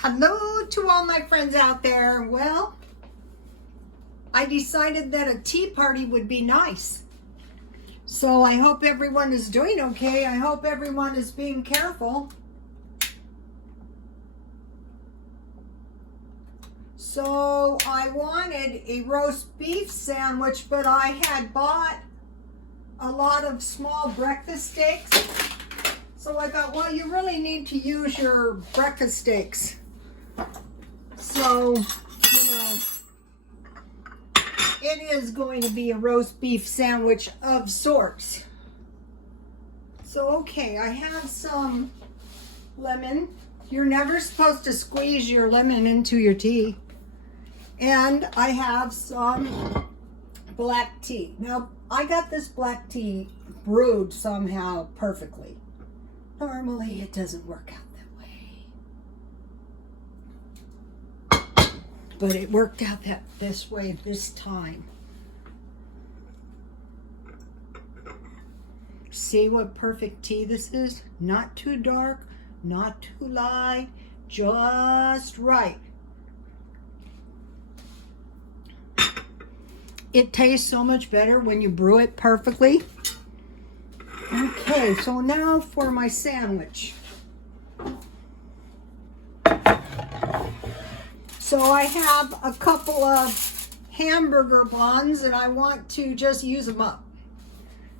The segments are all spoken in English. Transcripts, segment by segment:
Hello to all my friends out there. Well, I decided that a tea party would be nice. So I hope everyone is doing okay. I hope everyone is being careful. So I wanted a roast beef sandwich, but I had bought a lot of small breakfast steaks. So I thought, well, you really need to use your breakfast steaks. So, you know, it is going to be a roast beef sandwich of sorts. So, okay, I have some lemon. You're never supposed to squeeze your lemon into your tea. And I have some black tea. Now, I got this black tea brewed somehow perfectly. Normally, it doesn't work out that way. But it worked out this way this time. See what perfect tea this is? Not too dark, not too light, just right. It tastes so much better when you brew it perfectly. Okay, so now for my sandwich. So I have a couple of hamburger buns and I want to just use them up.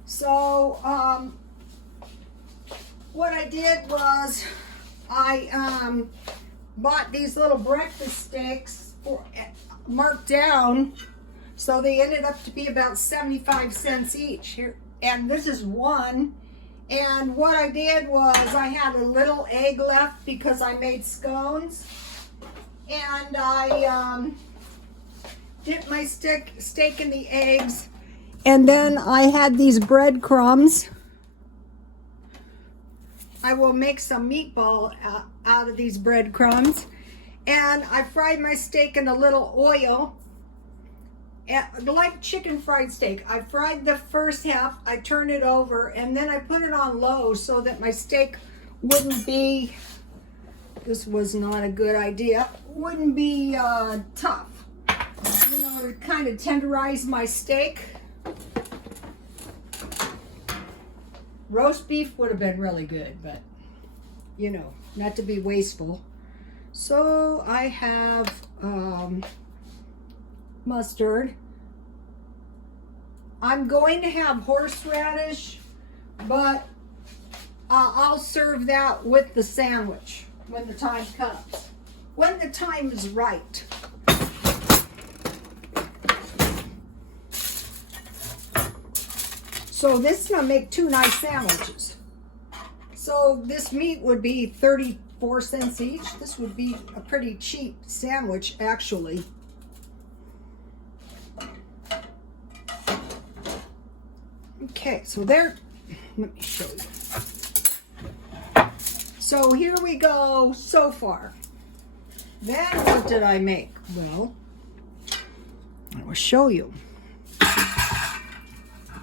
So what I did was I bought these little breakfast steaks marked down. So they ended up to be about 75 cents each here. And this is one. And what I did was I had a little egg left because I made scones. And I dipped my steak in the eggs. And then I had these breadcrumbs. I will make some meatball out of these breadcrumbs. And I fried my steak in a little oil. Like chicken fried steak. I fried the first half, I turned it over, and then I put it on low so that my steak wouldn't be, this was not a good idea, wouldn't be tough. You know, to kind of tenderize my steak. Roast beef would have been really good, but, you know, not to be wasteful. So I have mustard. I'm going to have horseradish, but I'll serve that with the sandwich when the time comes. When the time is right. So this is going to make two nice sandwiches. So this meat would be 34 cents each. This would be a pretty cheap sandwich, actually. Okay, so there, let me show you. So here we go so far. Then what did I make? Well, I will show you.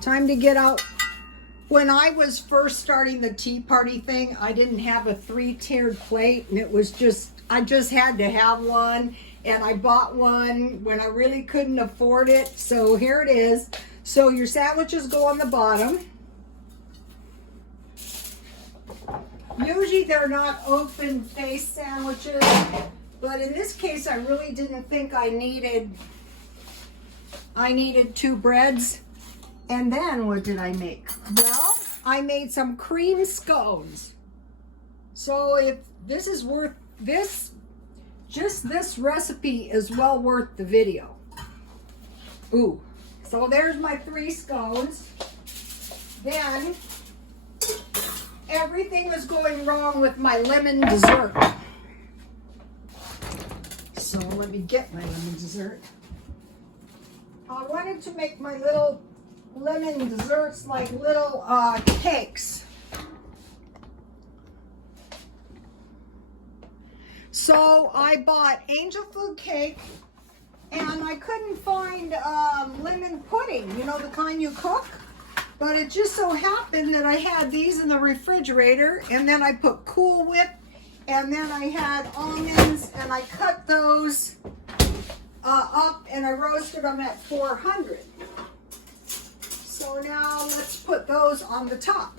Time to get out. When I was first starting the tea party thing, I didn't have a 3-tiered plate, and it was just, I just had to have one, and I bought one when I really couldn't afford it. So here it is. So your sandwiches go on the bottom. Usually they're not open face sandwiches, but in this case I really didn't think I needed two breads. And then what did I make? Well, I made some cream scones. So if this is worth this, just this recipe is well worth the video. Ooh. So there's my 3 scones. Then everything was going wrong with my lemon dessert. So let me get my lemon dessert. I wanted to make my little lemon desserts like little cakes. So I bought angel food cake. And I couldn't find lemon pudding, you know, the kind you cook. But it just so happened that I had these in the refrigerator, and then I put Cool Whip And then I had almonds, and I cut those up, and I roasted them at 400. So now let's put those on the top.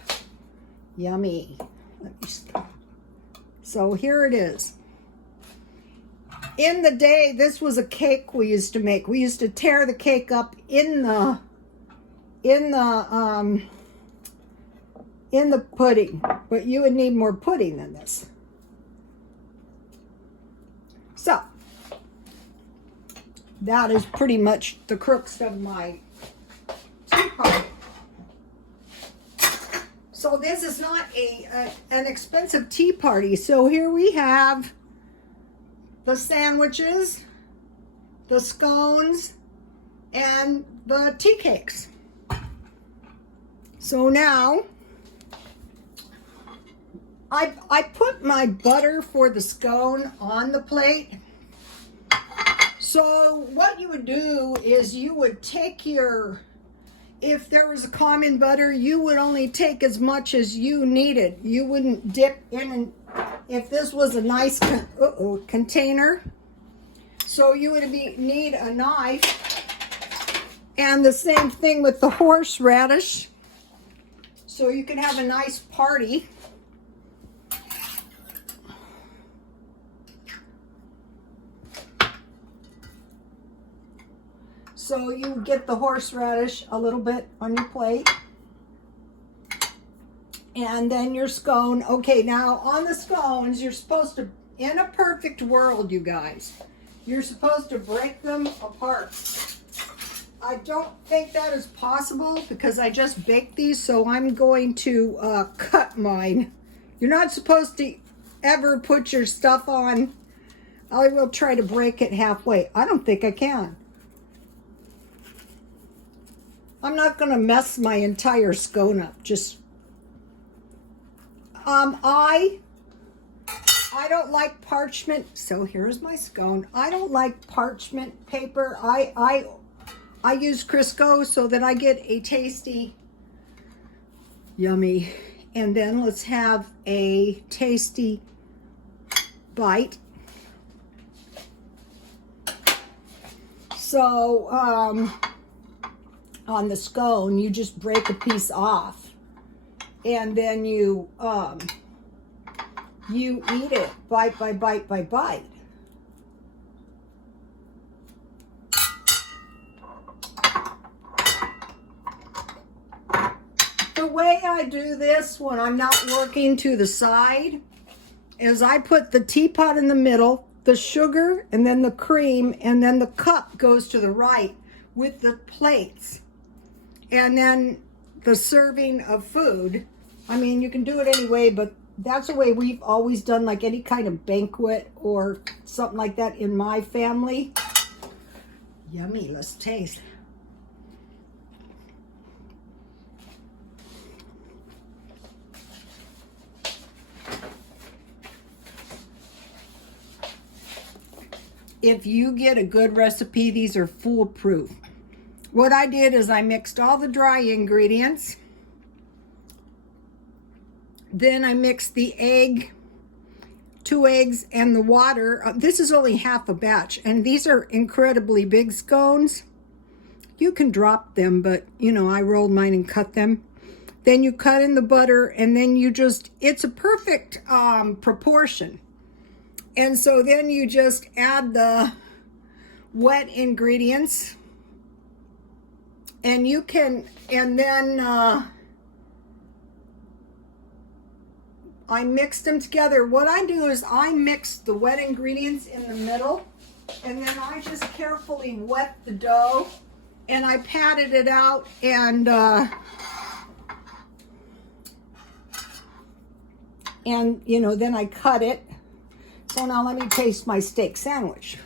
Yummy. Let me stop. So here it is. In the day, this was a cake we used to make. We used to tear the cake up in the pudding, but you would need more pudding than this. So that is pretty much the crux of my tea party. So this is not an expensive tea party. So here we have the sandwiches, the scones, and the tea cakes. So now I put my butter for the scone on the plate. So what you would do is you would take your, if there was a common butter, you would only take as much as you needed. You wouldn't dip in, and if this was a nice container, so you would need a knife. And the same thing with the horseradish, so you can have a nice party. So you get the horseradish a little bit on your plate. And then your scone. Okay, now on the scones, you're supposed to, in a perfect world, you guys, you're supposed to break them apart. I don't think that is possible because I just baked these, so I'm going to cut mine. You're not supposed to ever put your stuff on. I will try to break it halfway. I don't think I can. I'm not going to mess my entire scone up. Just, I don't like parchment. So here's my scone. I don't like parchment paper. I use Crisco so that I get a tasty, yummy. And then let's have a tasty bite. So, on the scone, you just break a piece off, and then you eat it bite by bite by bite. The way I do this when I'm not working to the side is I put the teapot in the middle, the sugar, and then the cream, and then the cup goes to the right with the plates. And then the serving of food. I mean, you can do it anyway, but that's the way we've always done, like any kind of banquet or something like that in my family. Yummy, let's taste. If you get a good recipe, these are foolproof. What I did is I mixed all the dry ingredients. Then I mixed the egg, 2 eggs, and the water. This is only half a batch, and these are incredibly big scones. You can drop them, but you know, I rolled mine and cut them. Then you cut in the butter, and then you just, it's a perfect proportion. And so then you just add the wet ingredients. And you can, and then I mixed them together. What I do is I mix the wet ingredients in the middle, and then I just carefully wet the dough, and I patted it out, and you know, then I cut it. So now let me taste my steak sandwich.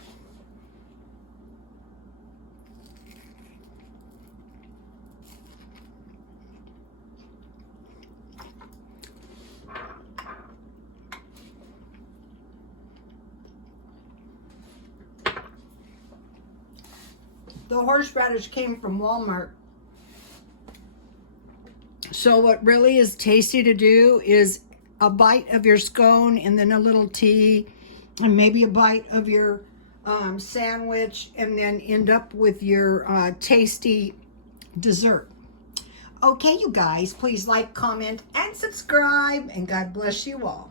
The horseradish came from Walmart. So what really is tasty to do is a bite of your scone and then a little tea and maybe a bite of your sandwich and then end up with your tasty dessert. Okay, you guys, please like, comment, and subscribe, and God bless you all.